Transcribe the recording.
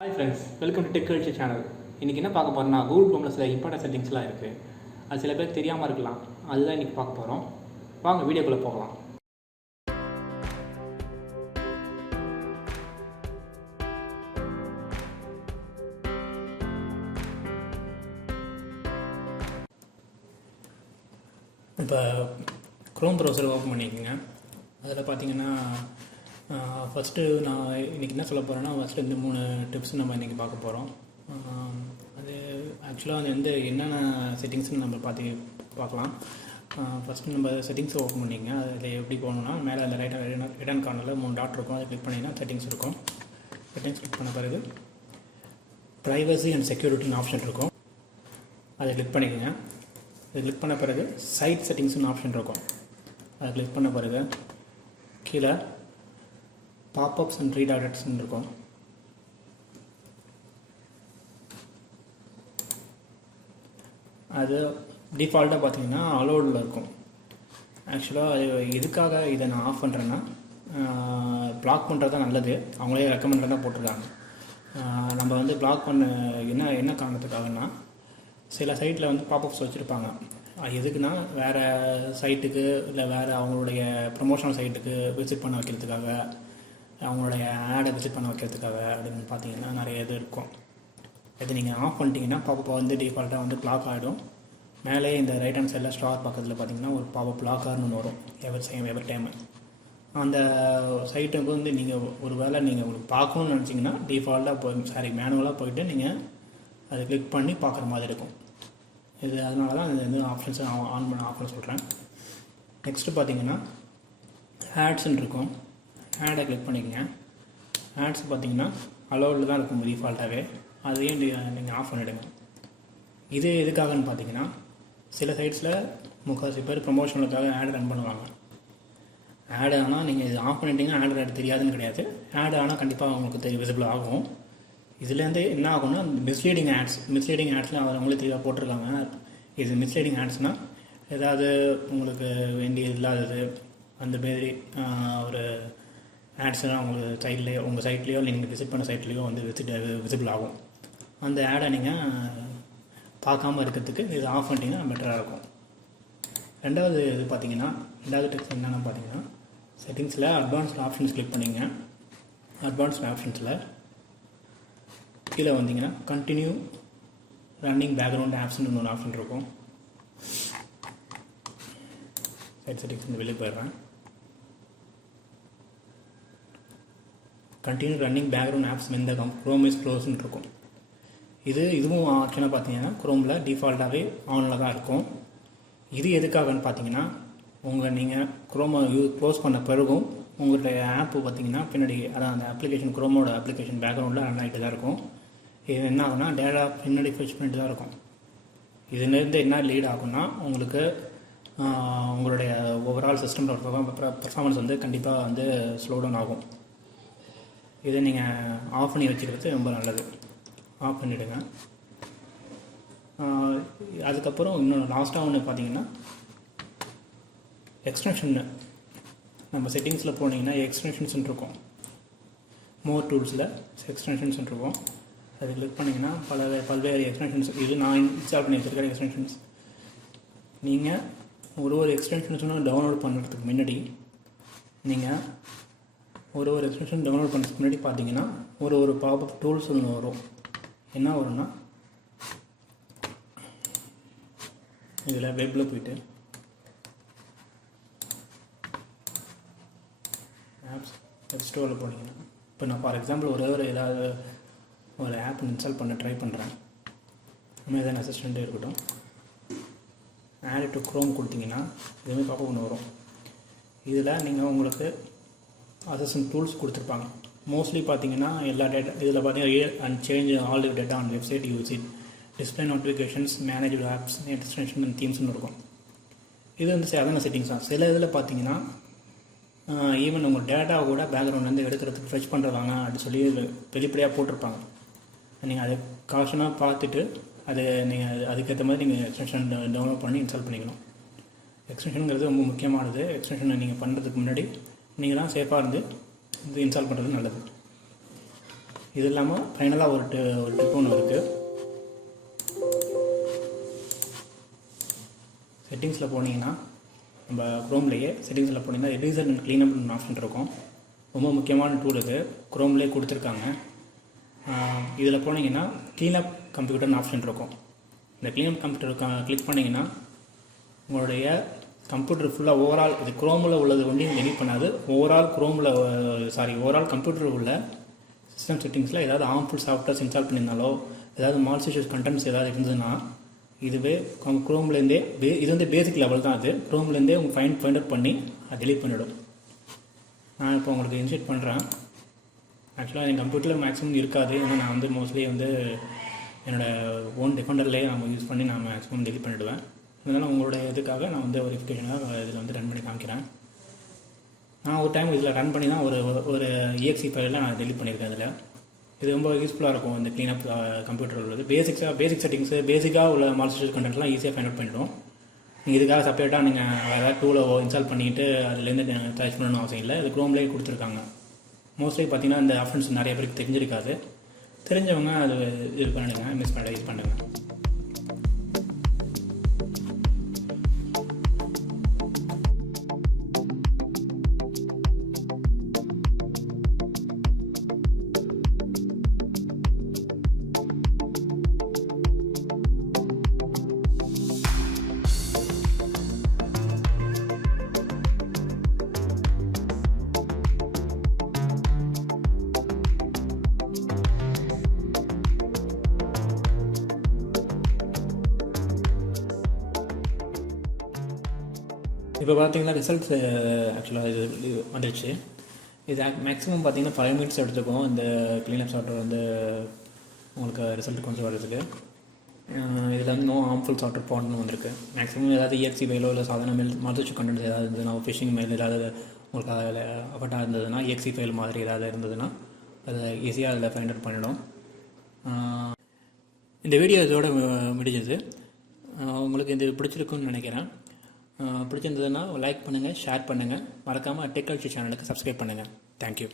Hi friends, welcome to Tech Culture channel. இன்றைக்கி என்ன பார்க்க போகிறோம்னா கூகுள் க்ரோமில் சில இம்பார்ட்டன்ட் செட்டிங்ஸ்லாம் இருக்குது. அது சில பேர் தெரியாமல் இருக்கலாம். அதுதான் இன்றைக்கி பார்க்க போகிறோம். வாங்க வீடியோக்குள்ளே போகலாம். இப்போ க்ரோம் ப்ரௌசர் ஓப்பன் பண்ணிக்கோங்க. அதில் பார்த்தீங்கன்னா ஃபஸ்ட்டு நான் இன்றைக்கி என்ன சொல்ல போகிறேன்னா ஃபஸ்ட்டு இந்த 3 டிப்ஸ் நம்ம இன்றைக்கி பார்க்க போகிறோம். அது ஆக்சுவலாக அது வந்து என்னென்ன செட்டிங்ஸ்னு நம்ம பார்க்கலாம். ஃபஸ்ட்டு நம்ம செட்டிங்ஸை ஓப்பன் பண்ணிக்கங்க. அதில் எப்படி போகணுன்னா மேலே அந்த ரைட் கார்னரில் 3 டாட் இருக்கும். அதை கிளிக் பண்ணிங்கன்னா செட்டிங்ஸ் இருக்கும். செட்டிங்ஸ் கிளிக் பண்ண பிறகு ப்ரைவசி அண்ட் செக்யூரிட்டின்னு ஆப்ஷன் இருக்கும். அதை கிளிக் பண்ணிக்கோங்க. அதை கிளிக் பண்ண பிறகு சைட் செட்டிங்ஸ்னு ஆப்ஷன் இருக்கும். அதை கிளிக் பண்ண பிறகு கீழே பாப்அப்ஸ் அண்ட் ரீடார்டட்ஸ்ன்னு இருக்கும். அது டிஃபால்ட்டாக பார்த்தீங்கன்னா அலோடில் இருக்கும். ஆக்சுவலாக அது எதுக்காக இதை நான் ஆஃப் பண்ணுறேன்னா பிளாக் பண்ணுறது தான் நல்லது. அவங்களே ரெக்கமெண்ட் தான் போட்டிருக்காங்க. நம்ம வந்து பிளாக் பண்ண என்ன காரணத்துக்காகனா சில சைட்டில் வந்து பாப்அப்ஸ் வச்சுருப்பாங்க. அது எதுக்குன்னா வேறு சைட்டுக்கு இல்லை வேறு அவங்களுடைய ப்ரமோஷனல் சைட்டுக்கு விசிட் பண்ண வைக்கிறதுக்காக, அவங்களுடைய ஆடை விசிட் பண்ண வைக்கிறதுக்காக அப்படின்னு பார்த்தீங்கன்னா நிறைய இது இருக்கும். இது நீங்கள் ஆஃப் பண்ணிட்டீங்கன்னா பாப்பப் வந்து டிஃபால்ட்டாக வந்து பிளாக் ஆகிடும். மேலே இந்த ரைட் ஹேண்ட் சைடில் ஸ்டார் பக்கத்தில் பார்த்தீங்கன்னா ஒரு பாப்பப் பிளாக்கர்னு வரும் எவர் டைம். அந்த சைட்டுக்கு வந்து நீங்கள் ஒரு வேளை நீங்கள் உங்களுக்கு பார்க்கணுன்னு நினச்சிங்கன்னா டிஃபால்ட்டாக மேனுவலாக போயிட்டு நீங்கள் அதை கிளிக் பண்ணி பார்க்குற மாதிரி இருக்கும். இது அதனால தான் இது ஆப்ஷன்ஸை ஆன் பண்ண சொல்கிறேன். நெக்ஸ்ட்டு பார்த்தீங்கன்னா ஆட்ஸ்ன்னு இருக்கும். ஆடை கிளிக் பண்ணிக்கங்க. ஆட்ஸ் பார்த்தீங்கன்னா அலோவில் தான் இருக்கும் டிஃபால்ட்டாகவே. அதையும் நீங்கள் ஆஃப் பண்ணிவிடுங்க. இது எதுக்காகன்னு பார்த்தீங்கன்னா சில சைட்ஸில் முக்கால்வாசி பேர் ப்ரமோஷனுக்காக ஆட் ரன் பண்ணுவாங்க. ஆடு ஆனால் நீங்கள் இது ஆஃப் பண்ணிட்டீங்கன்னா ஆட் தெரியாதுன்னு கிடையாது. ஆட் ஆனால் கண்டிப்பாக உங்களுக்கு விசிபிள் ஆகும். இதுலேருந்து என்ன ஆகும்னா மிஸ்லீடிங் ஆட்ஸில் அவங்களே தெளிவாக போட்டிருக்காங்க. இது மிஸ்லீடிங் ஆட்ஸ்னால் ஏதாவது உங்களுக்கு வேண்டிய இல்லாதது அந்த மாரி ஒரு ஆட்ஸ்லாம் உங்களுக்கு உங்கள் சைட்லேயோ இல்லை நீங்கள் விசிட் பண்ண சைட்லேயோ வந்து விசிபிள் ஆகும். அந்த ஆடை நீங்கள் பார்க்காம இருக்கிறதுக்கு இது ஆஃப் பண்ணிட்டீங்கன்னா பெட்டராக இருக்கும். ரெண்டாவது டிப்ஸ் என்னென்னு பார்த்தீங்கன்னா செட்டிங்ஸில் அட்வான்ஸ்ட் ஆப்ஷன்ஸ் கிளிக் பண்ணிங்க. அட்வான்ஸ்ட் ஆப்ஷன்ஸில் கீழே வந்தீங்கன்னா கண்டினியூ ரன்னிங் பேக்ரவுண்ட் ஆப்ஸ்ன்னு ஒரு ஆப்ஷன் இருக்கும். சைட் செட்டிங்ஸ் வெளியே போயிடுறேன். கண்டினியூ ரன்னிங் பேக்ரவுண்ட் ஆப்ஸ் இந்த க்ரோம் இஸ் க்ளோஸ்ன்னு இருக்கும். இதுவும் ஆப்ஷனாக பார்த்தீங்கன்னா க்ரோமில் டிஃபால்ட்டாகவே ஆனில் தான் இருக்கும். இது எதுக்காகன்னு பார்த்தீங்கன்னா நீங்கள் க்ரோமை க்ளோஸ் பண்ண பிறகும் உங்களுடைய ஆப்பு பார்த்தீங்கன்னா பின்னாடி அதான் அந்த அப்ளிகேஷன் க்ரோமோட அப்ளிகேஷன் பேக்ரவுண்டில் ரன் ஆகிட்டு தான் இருக்கும். இது என்ன ஆகுனா டேட்டா பின்னாடி ஃபெச் பண்ணிட்டு தான் இருக்கும். இதுலேருந்து என்ன லீட் ஆகும்னா உங்களுக்கு உங்களுடைய ஓவரால் சிஸ்டமோட பர்ஃபார்மன்ஸ் வந்து கண்டிப்பாக வந்து ஸ்லோ டவுன் ஆகும். இதை நீங்கள் ஆஃப் பண்ணி வச்சுக்கிறது ரொம்ப நல்லது. ஆஃப் பண்ணிவிடுங்க. அதுக்கப்புறம் இன்னொன்று லாஸ்ட்டாக ஒன்று பார்த்தீங்கன்னா எக்ஸ்டென்ஷன். நம்ம செட்டிங்ஸில் போனீங்கன்னா எக்ஸ்டென்ஷன்ஸ் இருக்கும். மோர் டூல்ஸில் எக்ஸ்டென்ஷன்ஸ் இருக்கும். அது கிளிக் பண்ணிங்கன்னா பல்வேறு எக்ஸ்டென்ஷன்ஸ், இது நான் இன்ஸ்டால் பண்ணி வச்சுருக்கிற எக்ஸ்டென்ஷன்ஸ். நீங்கள் ஒரு எக்ஸ்டென்ஷன்ஸும் டவுன்லோட் பண்ணுறதுக்கு முன்னாடி நீங்கள் ஒரு எக்ஸ்டென்ஷன் டவுன்லோட் பண்ணுறதுக்கு முன்னாடி பார்த்தீங்கன்னா ஒரு பாப்அப் டூல்ஸ் ஒன்று வரும். என்ன வரும்னா இதில் வெப்பில் போய்ட்டு ஆப்ஸ் ஸ்டோரில் போனீங்கன்னா இப்போ நான் ஃபார் எக்ஸாம்பிள் ஏதாவது ஒரு ஆப் இன்ஸ்டால் பண்ண ட்ரை பண்ணுறேன். அமேசான் அசிஸ்டண்ட்டே இருக்கட்டும். ஆட் டு க்ரோம் கொடுத்தீங்கன்னா இதுமாதிரி பாப்பா ஒன்று வரும். இதில் நீங்கள் உங்களுக்கு அசிஸ்டன்ட் டூல்ஸ் கொடுத்துருப்பாங்க. மோஸ்ட்லி பார்த்தீங்கன்னா எல்லா டேட்டா இதில் பார்த்தீங்கன்னா and change all you data on website use it, display notifications, manage apps, extension and தீம்ஸ்னு இருக்கும். இது வந்து சாதாரண செட்டிங்ஸ் தான். சில இதில் பார்த்தீங்கன்னா ஈவன் உங்கள் டேட்டாவை கூட பேக்ரவுண்ட்லேருந்து எடுக்கிறதுக்கு ஃப்ரெஷ் பண்ணுறதாங்க அப்படி சொல்லி வெளிப்படையாக போட்டிருப்பாங்க. நீங்கள் அதை காஷனாக பார்த்துட்டு நீங்கள் அதுக்கேற்ற மாதிரி நீங்கள் எக்ஸ்டென்ஷன் டவுன்லோட் பண்ணி இன்ஸ்டால் பண்ணிக்கணும். எக்ஸ்டென்ஷனுங்கிறது ரொம்ப முக்கியமானது. எக்ஸ்டென்ஷனை நீங்கள் பண்ணுறதுக்கு முன்னாடி நீங்கள் தான் சேஃபாக இருந்து இது இன்ஸ்டால் பண்ணுறது நல்லது. இது இல்லாமல் ஃபைனலாக ஒரு டிப் ஒன்று இருக்குது. செட்டிங்ஸில் போனீங்கன்னா, நம்ம க்ரோம்லேயே செட்டிங்ஸில் போனீங்கன்னா எரேசர் அண்ட் க்ளீனப்னு ஆப்ஷன் இருக்கும். ரொம்ப முக்கியமான டூல் இது, க்ரோம்லேயே கொடுத்துருக்காங்க. இதில் போனீங்கன்னா க்ளீனப் கம்ப்யூட்டர்னு ஆப்ஷன் இருக்கும். இந்த க்ளீனப் கம்ப்யூட்டர் கிளிக் பண்ணிங்கன்னா உங்களுடைய கம்ப்யூட்டர் ஃபுல்லாக ஓவரால், இது க்ரோமில் உள்ளது ஒன்றையும் எடிட் பண்ணாது, ஓவரால் ஓவரால் கம்ப்யூட்டர் உள்ள சிஸ்டம் செட்டிங்ஸில் ஏதாவது ஹார்ம்ஃபுல் சாஃப்ட்வேர்ஸ் இன்ஸ்டால் பண்ணியிருந்தாலோ, ஏதாவது மால்சிஷியஸ் கண்டென்ட்ஸ் ஏதாவது இருந்ததுன்னா, இதுவே க்ரோம்லேருந்தே இது வந்து பேசிக் லெவல் தான். அது க்ரோம்லேருந்தே உங்கள் ஃபைண்ட் அவுட் பண்ணி அதை டெலீட் பண்ணிவிடும். நான் இப்போ உங்களுக்கு இன்ஸ்டால் பண்ணுறேன். ஆக்சுவலாக என் கம்ப்யூட்டரில் மேக்ஸிமம் இருக்காது, ஏன்னா நான் வந்து மோஸ்ட்லி வந்து என்னோடய ஓன் டிஃபெண்டர்லேயே நம்ம யூஸ் பண்ணி நான் மேக்ஸிமம் டெலீட் பண்ணிவிடுவேன். அதனால் உங்களுடைய இதுக்காக நான் வந்து வெரிஃபிகேஷனாக இதில் வந்து ரன் பண்ணி காமிக்கிறேன். நான் ஒரு டைம் இதில் ரன் பண்ணி தான் ஒரு EXE ஃபைலில் நான் டெலிட் பண்ணியிருக்கேன். இதில் இது ரொம்ப யூஸ்ஃபுல்லாக இருக்கும். இந்த க்ளீனப் கம்ப்யூட்டர் உள்ளது பேசிக் செட்டிங்ஸு, பேசிக்காக உள்ள மால்சிஷியஸ் கண்டென்ட்லாம் ஈஸியாக ஃபைண்ட் அவுட் பண்ணிவிடும். நீங்கள் இதுக்காக செப்பரேட்டாக நீங்கள் வேறு டூலை இன்ஸ்டால் பண்ணிவிட்டு அதுலேருந்து சர்ச் பண்ணணும்னு அவசியம் இல்லை. இது க்ரோம்லேயே கொடுத்துருக்காங்க. மோஸ்ட்லி பார்த்தீங்கன்னா இந்த ஆப்ஷன்ஸ் நிறைய பேருக்கு தெரிஞ்சிருக்காது. தெரிஞ்சவங்க அது இது பண்ணுங்க, யூஸ் பண்ணுங்கள். இப்போ பார்த்தீங்கன்னா ரிசல்ட்ஸ் ஆக்சுவலாக இது வந்துடுச்சு. இது மேக்ஸிமம் பார்த்தீங்கன்னா 5 மினிட்ஸ் எடுத்துக்கும் இந்த க்ளீனப் சாஃப்ட்வேர் வந்து உங்களுக்கு ரிசல்ட் கொஞ்சம் வரதுக்கு. இதில் வந்து நோ ஹார்ம்ஃபுல் சாஃப்ட்வேர் பாட்னு வந்திருக்கு. மேக்ஸிமம் ஏதாவது EXE மெயிலோ இல்லை சாதாரண மெயில் மால்சிஷியஸ் கண்டென்ட்ஸ் ஏதாவது இருந்ததுன்னா, ஃபிஷிங் மெயில் ஏதாவது உங்களுக்கு அதில் அஃபெக்டாக இருந்ததுன்னா, EXE ஃபைல் மாதிரி ஏதாவது இருந்ததுன்னா அதை ஈஸியாக அதில் ஃபைண்ட் அவுட் பண்ணிடும். இந்த வீடியோ இதோட முடிஞ்சது. உங்களுக்கு இது பிடிச்சிருக்குன்னு நினைக்கிறேன். பிடிச்சிருந்ததுன்னா லைக் பண்ணுங்கள், ஷேர் பண்ணுங்கள், மறக்காமல் டெக்னாலஜி சேனலுக்கு சப்ஸ்கிரைப் பண்ணுங்கள். தேங்க்யூ.